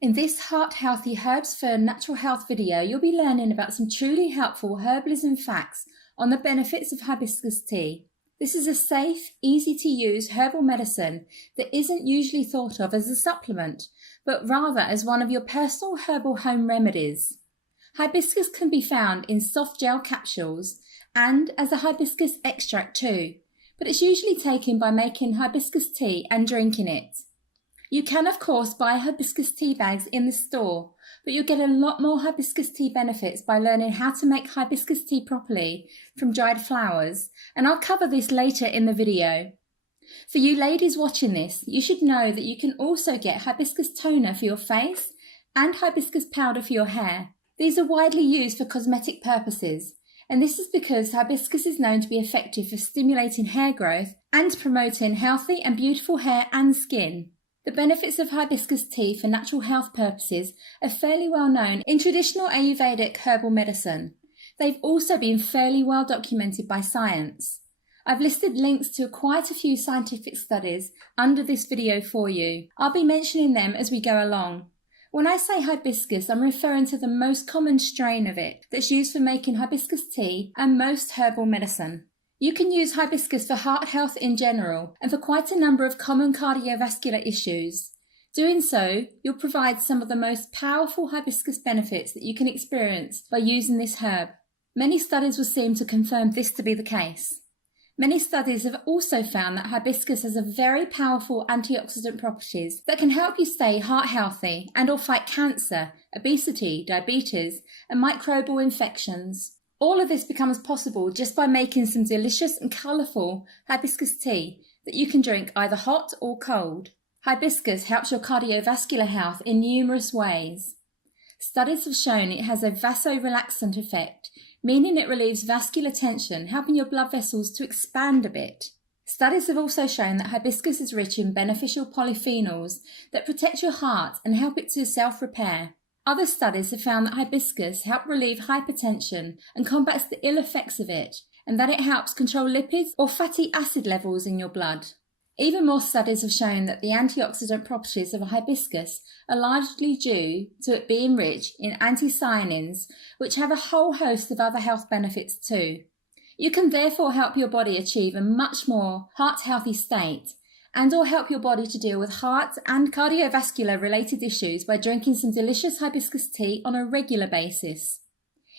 In this Heart Healthy Herbs for Natural Health video, you'll be learning about some truly helpful herbalism facts on the benefits of hibiscus tea. This is a safe, easy to use herbal medicine that isn't usually thought of as a supplement, but rather as one of your personal herbal home remedies. Hibiscus can be found in soft gel capsules and as a hibiscus extract too, but it's usually taken by making hibiscus tea and drinking it. You can, of course, buy hibiscus tea bags in the store, but you'll get a lot more hibiscus tea benefits by learning how to make hibiscus tea properly from dried flowers, and I'll cover this later in the video. For you ladies watching this, you should know that you can also get hibiscus toner for your face and hibiscus powder for your hair. These are widely used for cosmetic purposes, and this is because hibiscus is known to be effective for stimulating hair growth and promoting healthy and beautiful hair and skin. The benefits of hibiscus tea for natural health purposes are fairly well known in traditional Ayurvedic herbal medicine. They've also been fairly well documented by science. I've listed links to quite a few scientific studies under this video for you. I'll be mentioning them as we go along. When I say hibiscus, I'm referring to the most common strain of it that's used for making hibiscus tea and most herbal medicine. You can use hibiscus for heart health in general and for quite a number of common cardiovascular issues. Doing so, you'll provide some of the most powerful hibiscus benefits that you can experience by using this herb. Many studies will seem to confirm this to be the case. Many studies have also found that hibiscus has a very powerful antioxidant properties that can help you stay heart healthy and or fight cancer, obesity, diabetes, and microbial infections. All of this becomes possible just by making some delicious and colourful hibiscus tea that you can drink either hot or cold. Hibiscus helps your cardiovascular health in numerous ways. Studies have shown it has a vasorelaxant effect, meaning it relieves vascular tension, helping your blood vessels to expand a bit. Studies have also shown that hibiscus is rich in beneficial polyphenols that protect your heart and help it to self-repair. Other studies have found that hibiscus helps relieve hypertension and combats the ill effects of it, and that it helps control lipids or fatty acid levels in your blood. Even more studies have shown that the antioxidant properties of a hibiscus are largely due to it being rich in anthocyanins, which have a whole host of other health benefits too. You can therefore help your body achieve a much more heart-healthy state, and or help your body to deal with heart and cardiovascular related issues by drinking some delicious hibiscus tea on a regular basis.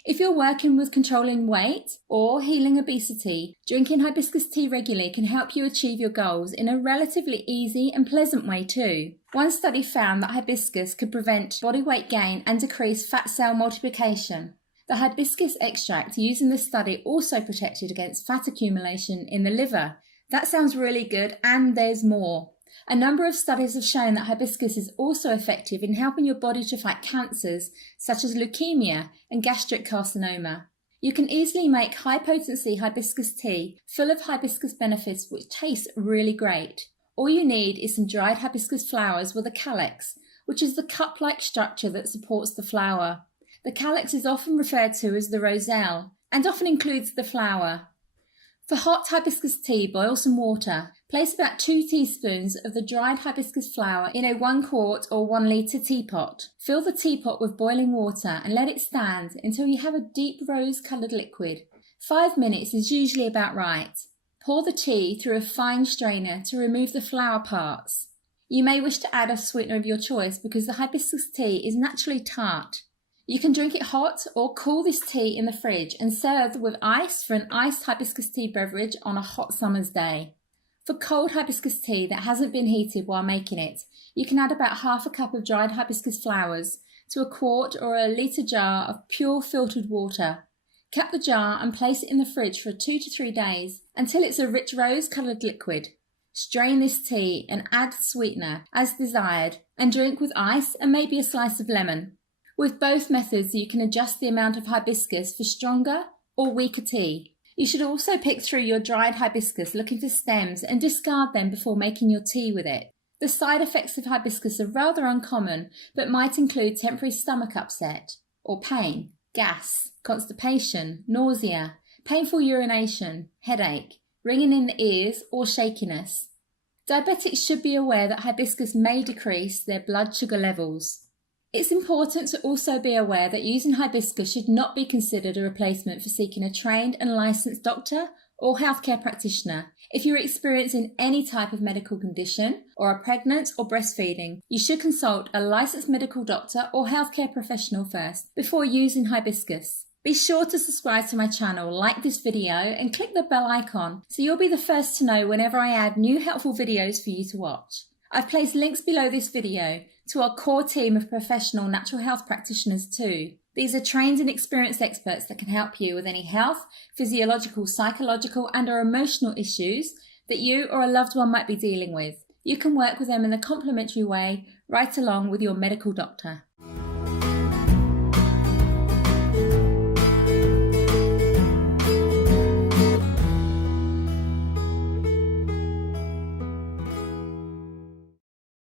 If you're working with controlling weight or healing obesity, drinking hibiscus tea regularly can help you achieve your goals in a relatively easy and pleasant way too. One study found that hibiscus could prevent body weight gain and decrease fat cell multiplication. The hibiscus extract used in this study also protected against fat accumulation in the liver. That sounds really good, and there's more. A number of studies have shown that hibiscus is also effective in helping your body to fight cancers such as leukemia and gastric carcinoma. You can easily make high-potency hibiscus tea full of hibiscus benefits which taste really great. All you need is some dried hibiscus flowers with a calyx, which is the cup-like structure that supports the flower. The calyx is often referred to as the roselle and often includes the flower. For hot hibiscus tea, boil some water. Place about 2 teaspoons of the dried hibiscus flower in a 1 quart or 1 litre teapot. Fill the teapot with boiling water and let it stand until you have a deep rose-coloured liquid. 5 minutes is usually about right. Pour the tea through a fine strainer to remove the flower parts. You may wish to add a sweetener of your choice because the hibiscus tea is naturally tart. You can drink it hot or cool this tea in the fridge and serve with ice for an iced hibiscus tea beverage on a hot summer's day. For cold hibiscus tea that hasn't been heated while making it, you can add about half a cup of dried hibiscus flowers to a quart or a litre jar of pure filtered water. Cap the jar and place it in the fridge for 2 to 3 days until it's a rich rose-coloured liquid. Strain this tea and add sweetener as desired and drink with ice and maybe a slice of lemon. With both methods, you can adjust the amount of hibiscus for stronger or weaker tea. You should also pick through your dried hibiscus looking for stems and discard them before making your tea with it. The side effects of hibiscus are rather uncommon, but might include temporary stomach upset or pain, gas, constipation, nausea, painful urination, headache, ringing in the ears or shakiness. Diabetics should be aware that hibiscus may decrease their blood sugar levels. It's important to also be aware that using hibiscus should not be considered a replacement for seeking a trained and licensed doctor or healthcare practitioner. If you're experiencing any type of medical condition or are pregnant or breastfeeding, you should consult a licensed medical doctor or healthcare professional first before using hibiscus. Be sure to subscribe to my channel, like this video and click the bell icon so you'll be the first to know whenever I add new helpful videos for you to watch. I've placed links below this video to our core team of professional natural health practitioners too. These are trained and experienced experts that can help you with any health, physiological, psychological and or emotional issues that you or a loved one might be dealing with. You can work with them in a complementary way right along with your medical doctor.